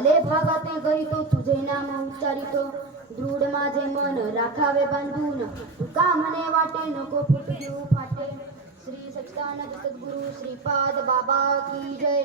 आले भागाते गईतो तुझे नाम उच्चारितो दृढ माझे मन राखावे बांधून तुका म्हणे वाटे नको फुट घेऊ फाटे श्री सच्चिदानंद सद्गुरु श्रीपाद बाबा की जय.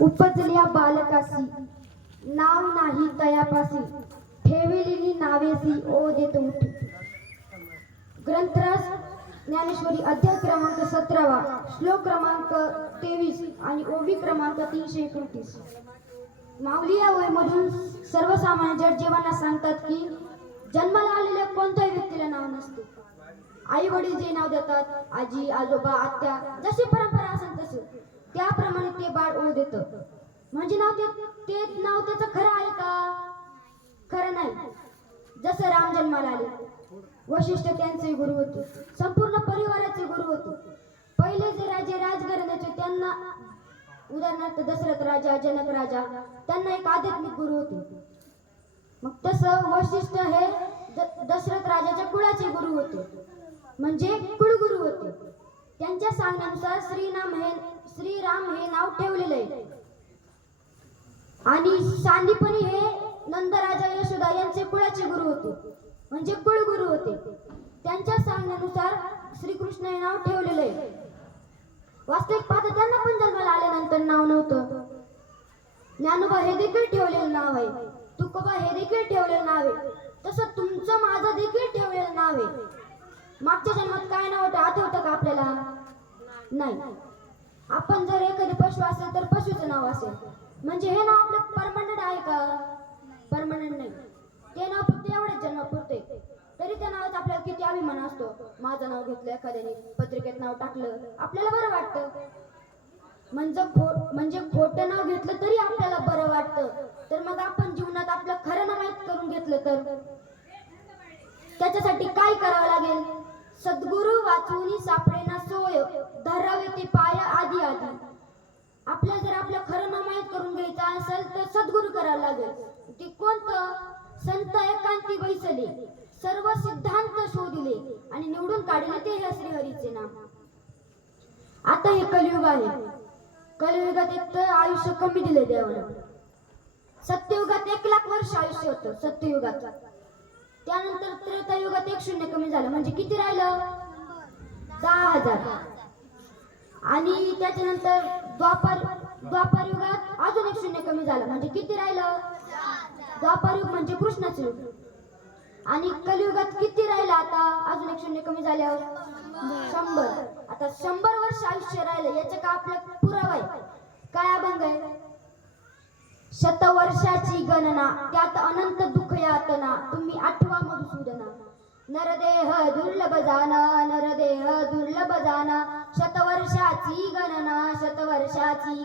उपजल्या बालकासी नाव नाही तयापासी ठेविलेली नावेसी ओ देतो उठी. ग्रंथराज ज्ञानेश्वरी अध्याय क्रमांक 17 श्लोक क्रमांक 23 आणि ओवी क्रमांक 329. माऊली या वयमधून सर्वसामान्य जडजीवांना सांगतात की जन्माला आलेल्या कोणत्याही व्यक्तीला नाव नसते. आई वडील जे नाव देतात आजी आजोबा आत्या जशी परंपरा असेल तसे त्याप्रमाणे ते बाळ ओ देतं. म्हणजे ते नाव त्याचं खरं आहे का? खरं नाही. जसं राम जन्माला आले वशिष्ठ त्यांचे गुरु होते, संपूर्ण परिवाराचे गुरु होते. पहिले जे राजे राजघराण्याचे त्यांना उदाहरणार्थ दशरथ राजा जनक राजा त्यांना एक आध्यात्मिक गुरु होते. मग तसं वशिष्ठ हे दशरथ राजाच्या कुळाचे गुरु होते म्हणजे कुळगुरु होते. त्यांच्या सांगण्यानुसार श्रीराम हे नाव ठेवलेले आहे. आणि सांदीपनी हे नंदराजा यशोदा यांचे कुळाचे गुरु होते म्हणजे कुळगुरु होते. त्यांच्या सांगण्यानुसार श्रीकृष्ण हे नाव ठेवलेले आहे. वास्तविक पाहता त्यांना पण जन्माला आल्यानंतर नाव नव्हतं. ज्ञानोबा हे देखील ठेवलेलं नाव आहे, तुकोबा हे देखील ठेवलेलं नाव आहे. तसं तुमचं माझं देखील ठेवलेलं नाव आहे. मागच्या जन्मात काय नाव होतं आठवतं का आपल्याला? नाही. आपण जर एखादी पशु असेल तर पशुचं नाव असेल म्हणजे हे नाव आपलं परमनंट आहे का? परमनंट नाही. ते नाव फक्त एवढेच जन्मापुरते. तरी त्या नावात आपल्याला किती अभिमान असतो. माझं नाव घेतलं एखाद्याने पत्रिकेत नाव टाकलं आपल्याला बरं वाटतं. म्हणजे खोटं नाव घेतलं तरी आपल्याला बरं वाटतं. तर मग आपण जीवनात आपलं खरं नाव माहीत करून घेतलं तर त्याच्यासाठी काय करावं लागेल? सद्गुरु वाचूनी सापडेना सोय धरावे ते पाया आधी आधी. आपल्याला जर आपलं खरं नाव माहीत करून घ्यायचं असेल तर सद्गुरु करावं लागेल. ते कोणतं? संत एकांती बैसले सर्व सिद्धांत शोधिले आणि निवडून काढले ते हे श्रीहरीचे नाम. आता हे कलियुग आहे. कलियुगात एक तर आयुष्य कमी दिले देवानं. सत्ययुगात 1,00,000 वर्ष आयुष्य होतं सत्ययुगात. त्यानंतर त्रेतायुगात 1 शून्य कमी झालं म्हणजे किती राहिलं? 10,000. आणि त्याच्यानंतर द्वापार युगात अजून 1 शून्य कमी झालं म्हणजे किती राहिलं? द्वापार युग म्हणजे कृष्णाचे युग. आणि कलियुगात किती राहिलं आता? अजून 1 शून्य कमी झाल्यावर 100. आता 100 वर्ष आयुष्य राहिलं याचा का आपला पुरावा आहे? काय अभंग आहे? शतवर्षाची गणना त्यात अनंत दुःख यातना तुम्ही आठवा मधुसूदना. नरदेह दुर्लभ जाना नरदेह दुर्लभ जाना शतवर्षाची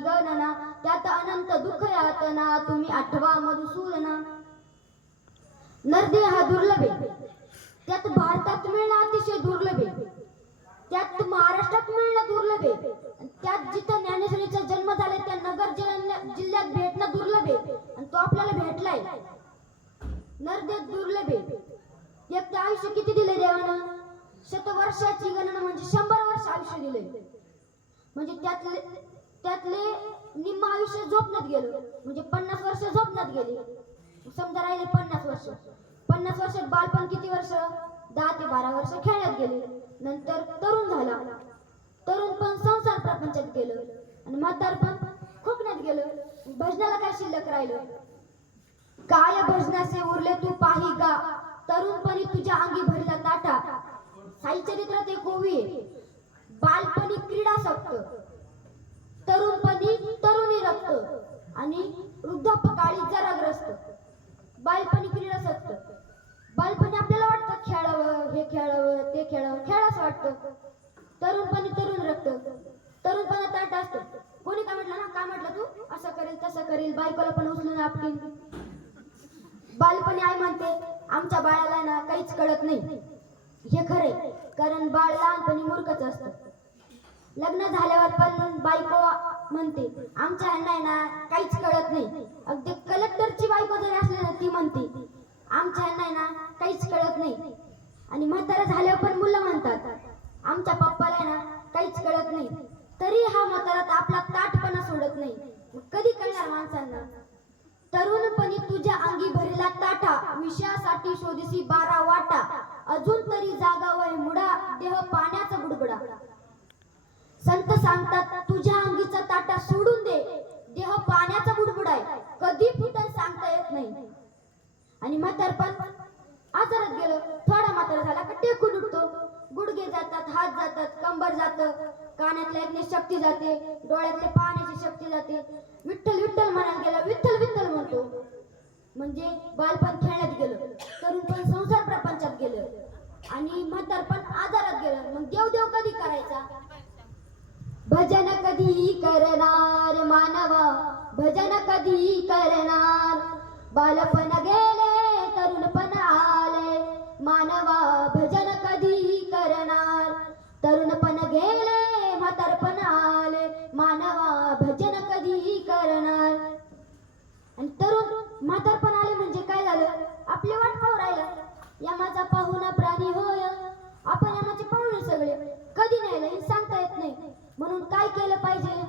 गणना त्यात अनंत दुःख यातना तुम्ही आठवा मधुसूदना. नरदेह हा दुर्लभ आहे. त्यात भारतात मिळणं अतिशय दुर्लभ आहे. त्यात महाराष्ट्रात मिळणं दुर्लभ आहे. त्यात जिथं ज्ञानेश्वरीचा जन्म झाला त्या नगर जिल्ह्यात भेटणं दुर्लभ आहे आणि तो आपल्याला भेटलाय. नरदेह दुर्लभ आहे. एक आयुष्य किती दिले देवानं? शतवर्षाची गणना म्हणजे 100 वर्ष आयुष्य दिले. म्हणजे त्यातले निम्म आयुष्य झोपण्यात गेलं म्हणजे 50 वर्ष झोपण्यात गेली. समजा राहिले 50 वर्ष. 50 वर्षात बालपण किती वर्ष? 10 ते 12 वर्ष खेळण्यात गेले. नंतर तरुण झाला. तरुणपण संसार प्रपंचात गेलं आणि म्हातारपण खोकण्यात गेलं. भजनाला काय शिल्लक राहिलं? काय भजनाचे उरले तू पाही गा तरुणपणी तुझ्या अंगी भरला ताटा. साई चरित्रात एक ओवी आहे. बालपणी क्रीडासक्त तरुणपणी तरुणी रक्त आणि वृद्धापकाळी जराग्रस्त. बालपणी क्रीडासक्त. बालपणी आपल्याला वाटतं खेळावं हे खेळावं ते खेळावं खेळावंच वाटतं. तरुणपणी तरुण रक्त तरुणपणा ताट असतं. कोणी काय म्हटलं ना काय म्हटलं तू असं करेल तसं करेल बायकोला पण उचलून आपटील. बालपणी आई म्हणते आमच्या बाळाला ना काहीच कळत नाही. हे खरे कारण बाळ लहानपणी मूर्खच असतं. लग्न झाल्यावर पण बायको म्हणते आमच्या ह्यांना आहे ना काहीच कळत नाही. अगदी कलेक्टरची बायको जरी असली ना ती म्हणते आमच्या ह्यांना आहे ना काहीच कळत नाही. आणि म्हातारा झाल्यावर पण मुलं म्हणतात आमच्या पप्पाला आहे ना काहीच कळत नाही. तरी हा म्हातारा आपला ताठपणा सोडत नाही. कधी कळणार माणसांना? तरुणपणी तुझ्या अंगी भरला ताटा, विषयासाठी शोधसी 12 वाटा, अजून तरी जागा वय मुडा, देह पाण्याचा बुडबुडा. संत सांगतात तुझ्या अंगीचा ताटा सोडून दे, देह पाण्याचा बुडबुडाय, कधी फुटल सांगता येत नाही. आणि म्हातारपण आजारात गेलं, थोडा म्हातारा झाला का टेकून उठतो. गुडघे जातात, हात जातात, कंबर जातं, कानातल्या ऐकण्याची शक्ती जाते, डोळ्यातल्या पाहण्याची शक्ती जाते. विठ्ठल विठ्ठल म्हणायला गेला, विठ्ठल विठ्ठल म्हणतो. म्हणजे बालपण खेळण्यात गेलं, तरुणपण संसार प्रपंचात गेलं आणि म्हातारपण आजारात गेलं. मग देव देव कधी करायचा? भजन कधी करणार मानवा, भजन कधी करणार. बालपण गेले तरुणपण आले मानवा, भजन कधी करणार. तरुणपण गेले म्हातारपण आले मानवा, भजन कधी करणार. आणि तरुण म्हातारपण आले म्हणजे काय झालं? आपली वाट पाहू राहिलं. यमाचा पाहुणा प्राणी होय, आपण यमाचे पाहुणे सगळे. कधी नाही हे सांगता येत नाही. म्हणून काय केलं पाहिजे?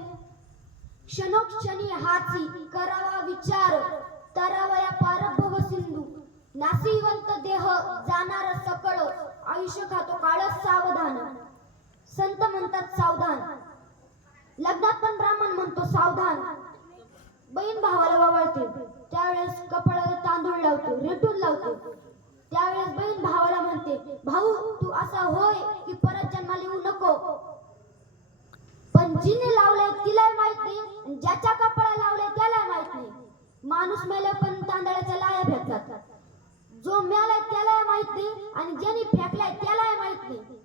क्षणोक्षणी हाची करावा विचार, तरावया पार भव सिंधू. नासिवंत देह जाणार सकळ, आयुष्य खातो काळ सावधान. संत म्हणतात सावधान. लग्नात पण ब्राह्मण म्हणतो सावधान. बहीण भावाला वळते त्यावेळेस कपाळाला तांदूळ लावते, रेटून लावते. त्यावेळेस बहीण भावाला म्हणते भाऊ तू असा होय की परत जन्माला येऊ नको. पण जिने लावलंय तिला माहित नाही, ज्याच्या कपाळाला लावलंय त्याला माहित नाही. माणूस मेला पण तांदळाच्या लाया भेटतात. जो मेलाय त्याला माहित नाही आणि ज्याने फेकलाय त्याला माहित नाही.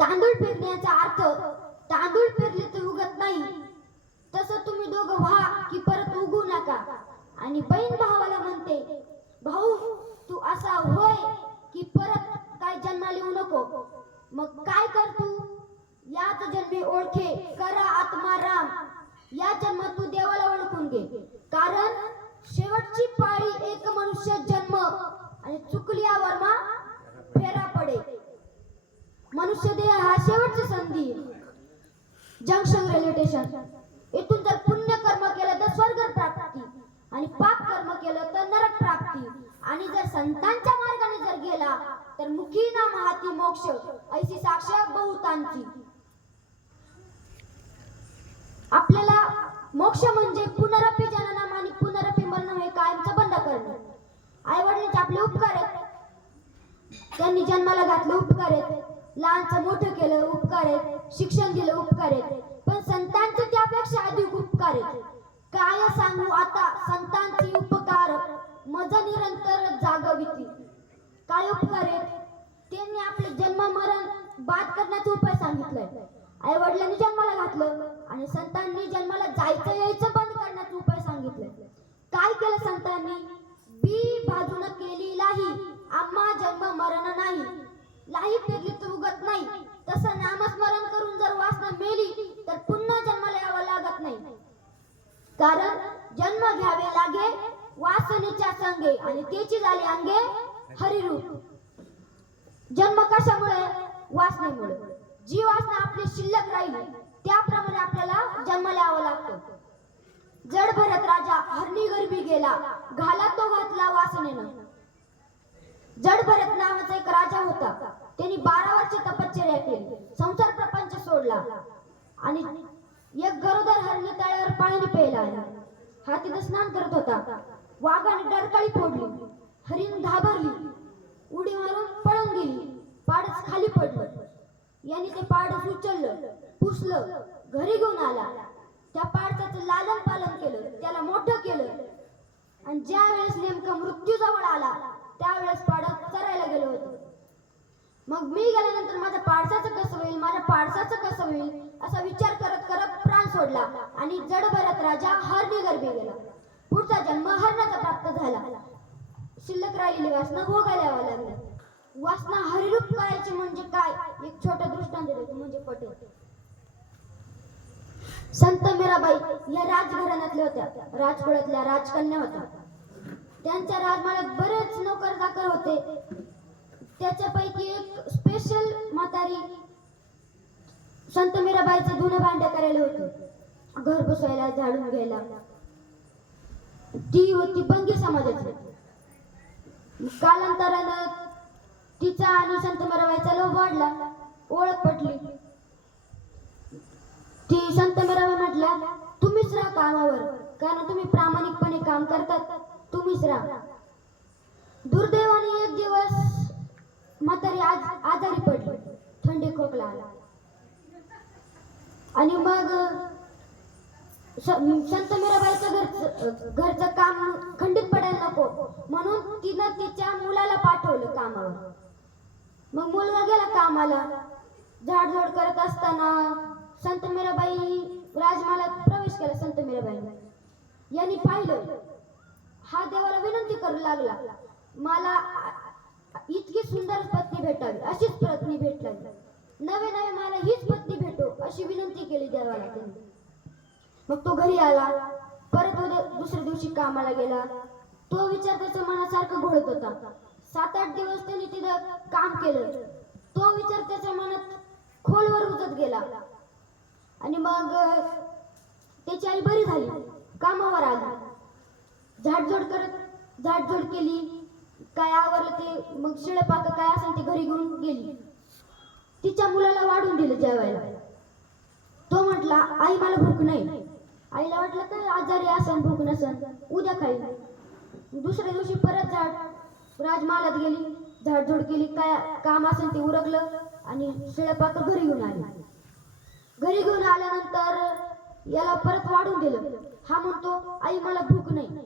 तांदूळ फेकण्याचा अर्थ तांदूळ पेरले तर उगत नाही, तसं तुम्ही दोघं व्हा की परत उगू नका. आणि बहीण भावाला म्हणते भाऊ तू असा होय की परत काय जन्माला येऊ नको. मग काय कर तू? याच जन्मी ओळखे करा आत्मा राम. या जन्मात तू देवाला ओळखून घे, कारण शेवटची पाळी एक मनुष्य जन्म आणि चुकली वर्मा फेरा पडे. मनुष्य देह हा शेवटची संधी, जंक्शन रेल्वे स्टेशन. इथून जर पुण्य कर्म केलं तर स्वर्ग प्राप्ती आणि पाप कर्म केलं तर नरक प्राप्ती. आणि जर संतांच्या मार्गाने जर गेला तर मुखी ना महाती मोक्ष, ऐशी साक्ष बहुतांची. आपल्याला मोक्ष म्हणजे पुनरपी जननम आणि पुनरपी मरणम हे कायमचं बंद करणे. आई वडिलांचे आपले उपकार आहेत, त्यांनी जन्माला घातले उपकार आहेत, लहानचं मोठं केलं उपकार आहेत, शिक्षण दिलं उपकार आहेत. पण संतांचे त्यापेक्षा अधिक उपकार आहेत. काय सांगू आता संतांचे उपकार, मज निरंतर जागविती. काय उपकार आहेत? त्यांनी आपले जन्म मरण बाद करण्याचा उपाय सांगितलाय. आई वडिलांनी जन्माला घातलं आणि संतांनी जन्माला जायचं यायचं बंद करण्याचा उपाय सांगितलाय. काय केलं संतांनी? बी बाजून केली लाही, आम्हा जन्म मरण नाही. लाही पेरली तर उगत नाही, तसं नामस्मरण करून जर वासना मेली तर पुन्हा जन्माला यावं लागत नाही. कारण जन्म घ्यावे लागे वासनेच्या संगे आणि त्याची झाली अंगे हरिरूप. जन्म कशामुळे? वासनेमुळे. जी वासना आपली शिल्लक राहिली त्याप्रमाणे आपल्याला जन्माला यावं लागतं. जड भरत राजा हरणी गरबी गेला, घाला तो घातला वासनेनं. जड भरत नावाचा एक राजा होता. त्यांनी 12 वर्ष तपश्चर्या केली, संसार प्रपंच सोडला आणि एक गरोदर हरणी तळ्यावर पाणी प्यायला आली. हा तिथं स्नान करत होता. वाघाने डरकाळी फोडली, हरिण घाबरली, उडी मारून पळून गेली. पाडच खाली पडलं. याने ते पाडच उचललं, पुसलं, घरी घेऊन आला. त्या पाडचं लालन पालन केलं, त्याला मोठं केलं. आणि ज्या वेळेस नेमका मृत्यू जवळ आला त्यावेळेस पाडत चरायला गेलो होतो. मग मी गेल्यानंतर माझ्या पाडसाचं कसं होईल, माझ्या पाडसाचं कसं होईल असा विचार करत करत प्राण सोडला आणि जड भरत राजा हरणी गर्भी गेला. पुढचा जन्म हरणाचा प्राप्त झाला. शिल्लक राहिलेली वासना भोगायला यावं लागली. वासना हरिरूप करायची म्हणजे काय? एक छोटा दृष्टांत देतो म्हणजे पटेल. संत मीराबाई या राजघराण्यातल्या होत्या, राजकुळातल्या राजकन्या होत्या. त्यांच्या राजमहालात बरेच नोकर चाकर होते. त्याच्यापैकी एक स्पेशल म्हातारी संत मीराबाईचे धुणं भांडे करायला होते, घर पुसायला, झाडून घ्यायला. ती होती बंगी समाजाची. कालांतरानं तिचा आणि संत मीराबाईचा लोभ वाढला, ओळख पटली. ती संत मीराबाई म्हटल्या, तुम्हीच राहा कामावर, कारण तुम्ही प्रामाणिकपणे काम करतात, तुम्हीच राहा. दुर्दैवाने एक दिवस म्हातारी आजारी पडली, थंडी खोकला आला. आणि मग संत मीराबाईचं घरचं काम खंडित पडायला नको म्हणून तिनं तिच्या मुलाला पाठवलं कामावर. मग मुलगा गेला कामाला. झाडझोड करत असताना संत मीराबाई राजमहालात प्रवेश केला. संत मीराबाई यांनी पाहिलं, हा देवाला विनंती करू लागला, मला इतकी सुंदर पत्नी भेटावी, अशीच पत्नी भेटावी, नवे नवे मला हीच पत्नी भेटो, अशी विनंती केली देवाला त्यांनी. मग तो घरी आला. परत दुसऱ्या दिवशी कामाला गेला. तो विचार त्याच्या मनासारखं घोळत होता. 7-8 दिवस त्यांनी तिथं काम केलं. तो विचार त्याच्या मनात खोलवर रुजत गेला. आणि मग त्याची आई बरी झाली, कामावर आली, झाडझोड केली, काय आवरलं ते, मग शिळपाक काय असेल ते घरी घेऊन गेली. तिच्या मुलाला वाढून दिलं जेवायला. तो म्हटला, आई मला भूक नाही. आईला वाटलं काय आजारी असन, भूक नसन, उद्या खाईल. दुसऱ्या दिवशी परत राजमहालात गेली, झाडझोड केली, काय काम असेल ते उरकलं आणि शिळपाक घरी घेऊन आली. घरी घेऊन आल्यानंतर याला परत वाढून दिलं. हा म्हणतो, आई मला भूक नाही.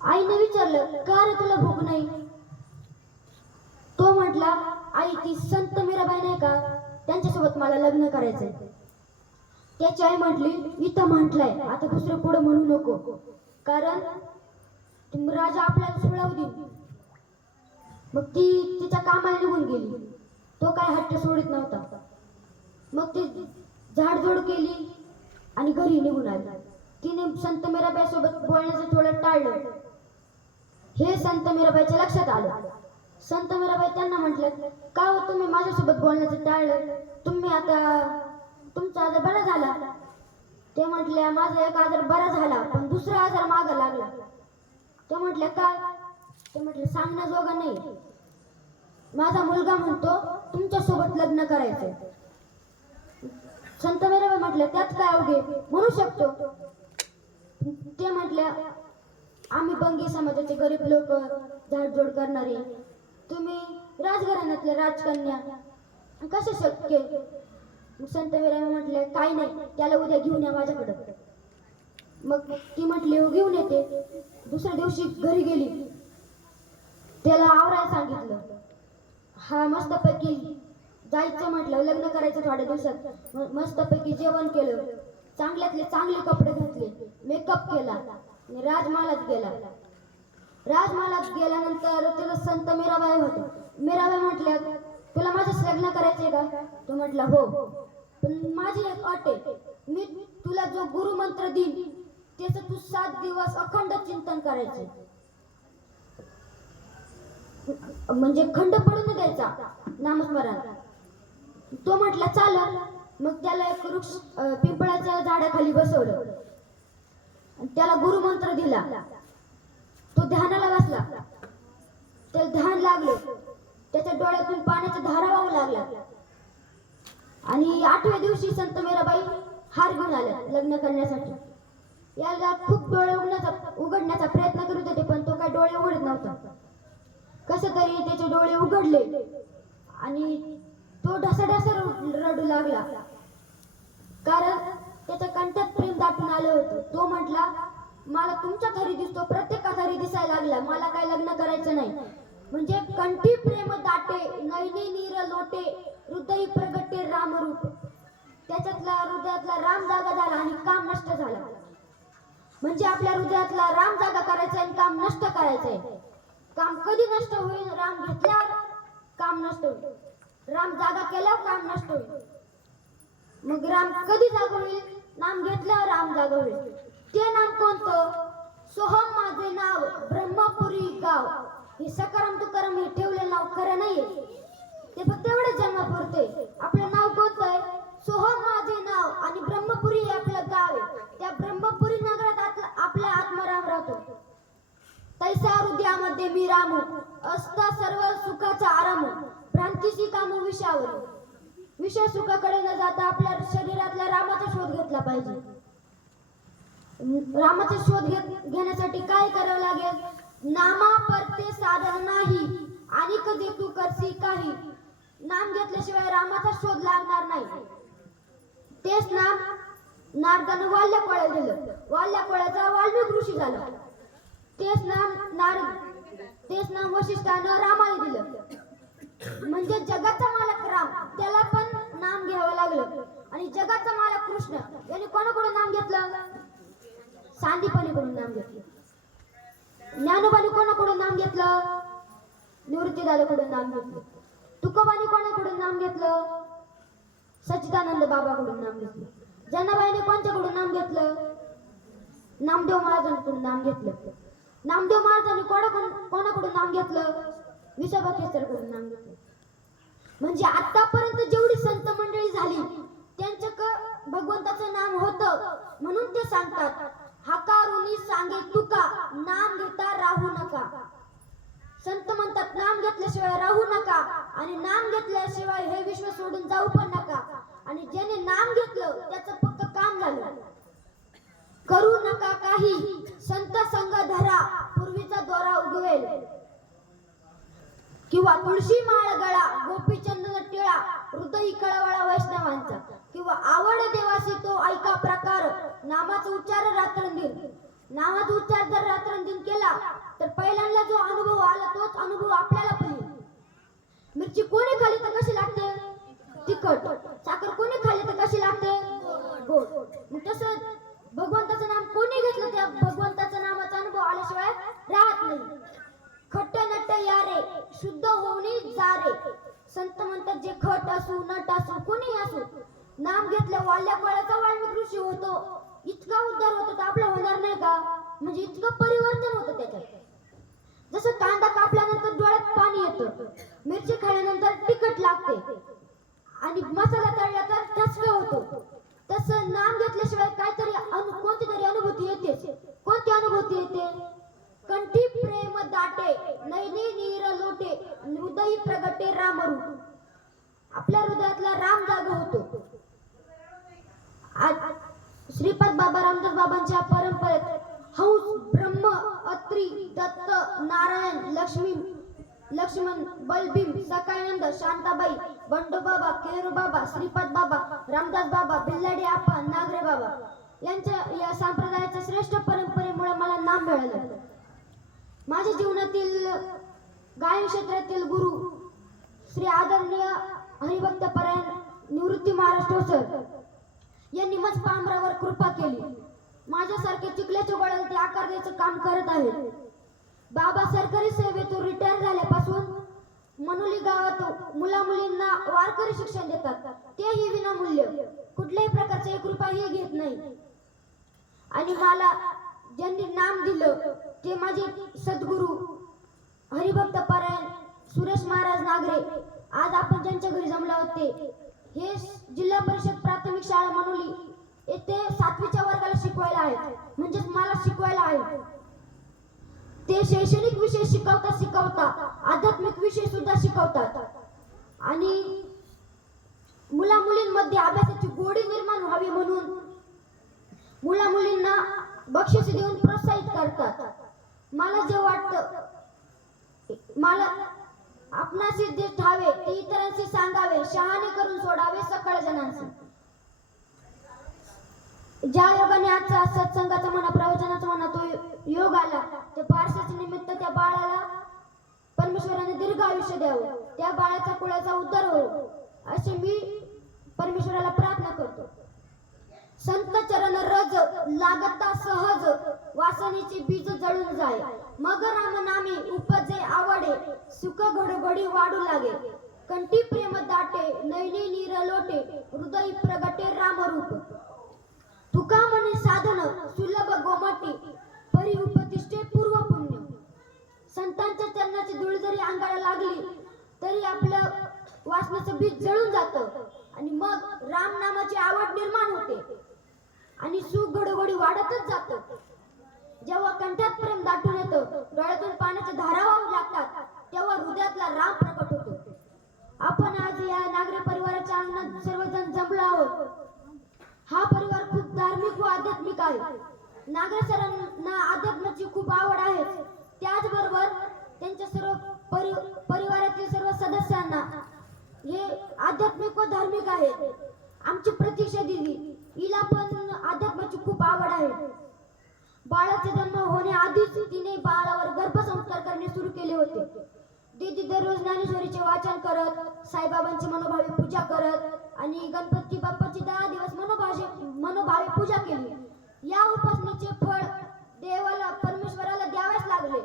आईने विचारलं, का रे तुला भूक नाही? तो म्हटला, आई ती संत मीराबाई नाही का, त्यांच्यासोबत मला लग्न करायचंय. त्याची आई म्हटली, इथं म्हटलंय, आता दुसरं पुढे म्हणू नको, कारण राजा आपल्याला सोडावू देईल. मग ती तिच्या कामाला निघून गेली. तो काय हट्ट सोडित नव्हता. मग ती झाडझोड केली आणि घरी निघून आली. तिने संत मीराबाई सोबत बोलण्याचं थोडं टाळलं. हे संत मीराबाईच्या लक्षात आलं. संत मीराबाई त्यांना म्हटलं, का हो तुम्ही माझ्यासोबत बोलण्याचं टाळलं? तुमचा आजार बरा झाला? ते म्हटल्या, माझा एक आजार बरा झाला, पण दुसरा आजार मागं लागला. ते म्हटल्या, काय? ते म्हटले, सांगण्याजोगा नाही. माझा मुलगा म्हणतो तुमच्यासोबत लग्न करायचंय. संत मीराबाई म्हटल्या, त्यात काय अवघे, म्हणू शकतो. ते म्हटल्या, आम्ही बंगी समाजाचे गरीब लोक, झाडझोड करणारे, तुम्ही राजघराण्यातल्या राजकन्या, कसं शक्य? संत मीराबाई म्हटले, काय नाही, त्याला उद्या घेऊन या माझ्याकडं. मग ती म्हटली, हो घेऊन येते. दुसऱ्या दिवशी घरी गेली. त्याला आवरायला सांगितलं. हा मस्तपैकी जायचं म्हटलं, लग्न करायचं थोड्या दिवसात. मस्तपैकी जेवण केलं, चांगल्यातले चांगले कपडे घातले, मेकअप केला, राजमहालात गेला. राजमहालात गेल्यानंतर तिला संत मीराबाई होते. मीराबाई म्हटल्या, तुला माझ्याशी लग्न करायचंय का? तो म्हटला, हो, पण माझी एक अट आहे, मी तुला जो गुरुमंत्र देईन त्याचं तू 7 दिवस अखंड चिंतन करायचे, म्हणजे खंड पडू न द्यायचा नामस्मरण. तो म्हटला, चालेल. मग त्याला एक वृक्ष पिंपळाच्या झाडाखाली बसवलं, त्याला गुरुमंत्र दिला. तो ध्यानाला बसला. त्याला ध्यान लागले. त्याच्या डोळ्यातून पाण्याच्या धारा वाहू लागल्या. आणि 8व्या दिवशी संत मीराबाई हार घेऊन आल्या लग्न करण्यासाठी. याला खूप डोळे उघडण्याचा प्रयत्न करत होते, पण तो काय डोळे उघडत नव्हता. कसं तरी त्याचे डोळे उघडले आणि तो ढसाढसा रडू लागला, कारण त्याच्या कंठात प्रेम दाटून आलं होतं. तो म्हटला, मला तुमच्या घरी दिसतो, प्रत्येका घरी दिसायला लागला, मला काय लग्न करायचं नाही. म्हणजे कंठी प्रेम दाटे, नयनी नीर लोटे, हृदयी प्रगटे रामरूप. त्याच्यातला हृदयातला राम जागा झाला आणि काम नष्ट झालं. म्हणजे आपल्या हृदयातला राम जागा करायचा आणि काम नष्ट करायचंय. काम कधी नष्ट होईल? राम घेतल्यावर काम नष्ट होईल, राम जागा केल्यावर काम नष्ट होईल. मग राम कधी जागा होईल? नाम घेतल्यावर राम जागा होईल. ते नाम कोणतं? सोहम माझे नाव, ब्रह्मपुरी गाव. हे सकाराम तुकाराम हे ठेवलेलं नाव खरं नाहीये, ते फक्त एवढं जन्मापुरते. आपलं नाव कोणतं आहे? सोहम माझे नाव आणि ब्रह्मपुरी हे आपलं गाव आहे. त्या ब्रह्मपुरी नगरात आपला आत्माराम राहतो. तैसा हृदयामध्ये मी रामू, असता सर्व सुखाचा आराम. भ्रांतीशी कामू विषयावर. विषय सुखाकडे न जाता आपल्या शरीरातल्या रामाचा शोध घेतला पाहिजे. रामाचा शोध घेण्यासाठी काय करावं लागेल? नामा परते साधन नाही आणि कधी तू करसी काही. नाम घेतल्याशिवाय रामाचा शोध लागणार नाही. तेच नाम नारदानं वाल्य कोळ्याला दिलं. वाल्य कोळ्याचा वाल्मिक ऋषी झाला. तेच नाम वशिष्ठानं रामाला दिलं. म्हणजे जगाचा मालक राम, त्याला पण नाम घ्यावं लागलं. आणि जगाचा मालक कृष्ण, याने कोणाकडून नाम घेतलं? सांदीपनीकडून नाम घेतलं. ज्ञानोबाने कोणाकडून नाम घेतलं? निवृत्तीदादाकडून नाम घेतलं. तुकोबाने कोणाकडून नाम घेतलं? सच्चिदानंद बाबाकडून नाम घेतलं. जनाबाईने कोणत्याकडून नाम घेतलं? नामदेव महाराजांकडून नाम घेतलं. नामदेव महाराजांनी कोणाकडून नाम घेतलं? विसोबा केसरकडून नाम घेतलं. म्हणजे आतापर्यंत जेवढी संत मंडळी झाली त्यांच्याकडे भगवंताचं नाम होतं, म्हणून ते सांगतात हाकारुनी सांगे तुका, नाम घेता राहू नका. संत म्हणतात नाम घेतल्याशिवाय राहू नका आणि नाम घेतल्याशिवाय हे विश्व सोडून जाऊ पण नका. आणि ज्याने नाम घेतलं त्याचं फक्त काम झालं. करू नका काही, संत संग धरा, पूर्वीचा दोरा उगवेल. किंवा तुळशी माळ गळा, गोपीचंदन टिळा, हृदय कळवळा वैष्णवांचा. किंवा आवड देवासी तो ऐका प्रकार, नामाचा उच्चार रात्रंदिन. नामाचा उच्चार जर रात्रंदिन केला तर पहिल्यांदा जो अनुभव आला तोच अनुभव आपल्याला पण येईल. मिरची कोणी खाली तर कशी लागते? तिखट. साखर कोणी खाली तर कशी लागते? गोड. मग तसं भगवंताचं नाम कोणी घेतलं त्या भगवंताच्या नामाचा अनुभव आल्याशिवाय राहत नाही. खट्ट नट यारे, शुद्ध होऊनी जारे. संत म्हणतात जे खट असू नट असू कोणी असू, नाम घेतल्या वाल्या कोळ्याचा वाल्मिक ऋषी होतो. इतका उद्धार होतो तर आपला होणार नाही का? म्हणजे इतकं परिवर्तन होतं त्याच्यात. जसं कांदा कापल्यानंतर डोळ्यात पाणी येतं, मिरची खाल्ल्यानंतर तिखट लागते आणि मसाला तळला तर ठसका होतो, तसं नाम घेतल्याशिवाय काहीतरी कोणती तरी अनुभूती येते. कोणती अनुभूती येते? कंठी प्रेम दाटे, नैनी नीर लोटे, हृदयी प्रगटे रामरूप. आपल्या हृदयातला राम जागा होतो. आज श्रीपाद बाबा रामदास बाबांच्या परंपरेत हंस, ब्रह्म, अत्री, दत्त, नारायण, लक्ष्मण, बलभीम, सकाळनंद, शांताबाई, बंडोबाबा, केरूबाबा, श्रीपाद बाबा, रामदास बाबा, बिल्लाडी आप्पा, नागरे बाबा यांच्या या संप्रदायाच्या श्रेष्ठ परंपरेमुळे मला नाम मिळालं. माझ्या जीवनातील गायन क्षेत्रातील गुरु श्री आदरणीय हरिभक्त परायण निवृत्ती महाराष्ट्र सर यांनी मज पामरावर कृपा केली. माझ्यासारखे चिखल्याच्या गोळ्याला ते आकार द्यायचं काम करत आहेत. बाबा सरकारी सेवेतून रिटायर झाल्यापासून मनुली गावात मुला मुलींना वारकरी शिक्षण देतात, तेही विनामूल्य. कुठल्याही प्रकारचा 1 रुपयाही घेत नाही. आणि मला ज्यांनी नाम दिलं ते माझे सद्गुरू हरिभक्त परायण सुरेश महाराज नागरे. आज आपण ज्यांच्या घरी जमला होते हे जिल्हा परिषद प्राथमिक शाळा मनुली येथे 7वीच्या वर्गाला शिकवायला आहेत, म्हणजेच मला शिकवायला आहे. ते शैक्षणिक विषय शिकवता आध्यात्मिक विषय सुद्धा शिकवतात. आणि मुला मुलींमध्ये अभ्यासाची गोडी निर्माण व्हावी म्हणून मुला मुलींना बक्षीस देऊन प्रोत्साहित करतात. मला जे वाटतं मला आपणाशी जे ठावे ते इतरांशी सांगावे, शहाणे करून सोडावे सकळ जणांशी. ज्या योगाने आजचा सत्संगाचा म्हणा, प्रवचनाचा म्हणा तो योग आला, त्या बारशाच्या निमित्त त्या बाळाला परमेश्वराने दीर्घ आयुष्य द्यावं, त्या बाळाच्या कुळाचा उद्धार हो असे मी परमेश्वराला प्रार्थना करतो. संत चरण रज लागता सहज, वासनेची बीज जळून जाय. मग राम नामे उपजे आवडे, सुख घडघडी वाढू लागे. कंठी प्रेम दाटे, नैनी नीर लोटे, हृदय प्रगटे राम तुका म्हणे साधन सुलभ गोमाटी परी उपतिष्ठे पूर्व पुण्य. संतांच्या चरणाची धूळ जरी अंगाला लागली तरी आपलं वासनाचं बीज जळून जातं आणि मग राम नामाची आवड निर्माण होते आणि सुख घडोघडी वाढतच जातं. जेव्हा कंठात प्रेम दाटून येतं, डोळ्यातून पाण्याच्या धारा वाहू लागतात, तेव्हा हृदयातला राम प्रकट होतो. आपण आज या नागरी परिवाराच्या अंगणात सर्वजण जमलो आहोत. हा परिवार खूप धार्मिक व आध्यात्मिक आहे. नागरी सरांना अध्यात्माची खूप आवड आहे. त्याचबरोबर त्यांच्या सर्व परिवारातील सर्व सदस्यांना हे आध्यात्मिक व धार्मिक आहेत. आमची प्रतीक्षा दिदी, हिला पण अध्यात्माची खूप आवड आहे. बाळाचा जन्म होण्याआधीच तिने बाळावर गर्भसंस्कार करणे सुरू केले होते. दीदी दररोज ज्ञानेश्वरीचे वाचन करत, साईबाबांची मनोभावे पूजा करत आणि गणपती बाप्पाची 10 दिवस मनोभावे पूजा केली. या उपासनेचे फळ देवाला परमेश्वराला द्यावेच लागले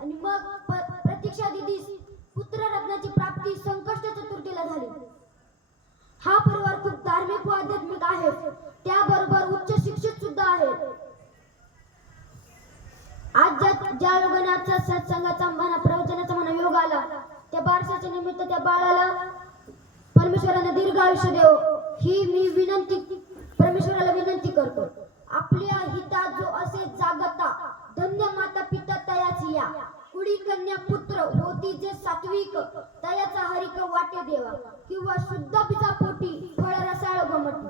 आणि मग प्रतीक्षा दिदीस पुत्ररत्नाची प्राप्ती संकष्ट चतुर्थीला झाली. हा परिवार खूप धार्मिक व आध्यात्मिक आहे. त्याबरोबर उच्च शिक्षित सुद्धा आहे. आज ज्या योगाने आजचा सत्संगाचा म्हणा, प्रवचनाचा म्हणा योग आला, त्या बारशाच्या निमित्त त्या बाळाला परमेश्वराने दीर्घ आयुष्य देव ही मी विनंती परमेश्वराला विनंती करतो. आपल्या हिता जो असे जागता धन्य माता पिता तयाची या कुडी कन्या पुत्र होती जे सात्विक तयाचा हरिक वाटे देवा किंवा शुद्ध पिता पोटी फळ रसाळ गोमटी.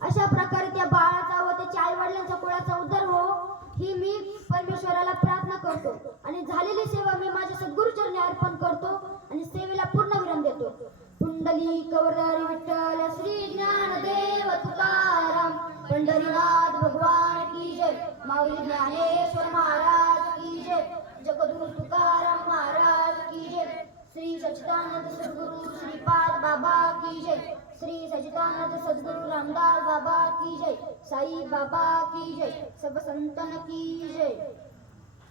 अशा प्रकारे त्या बाळाचा व त्याच्या आई वडिलांच्या कुळाचा उद्धार हो ही मी परमेश्वराला प्रार्थना करतो आणि झालेली सेवा मी माझ्या सद्गुरु चरणी अर्पण करतो आणि सेवेला पूर्ण विराम देतो. पुंडली कवरधारी विठ्ठल श्री ज्ञानदेव तुकाराम पंढरीनाथ भगवान की जय. माऊली ज्ञानेश्वर महाराज की जय. जगद्गुरु तुकाराम महाराज की जय. श्री सच्चिदानंद सद्गुरु श्रीपाद बाबा की जय. श्री सच्चिदानंद सद्गुरु रामदास बाबा की जय. साई बाबा की जय. सब संतन की जय.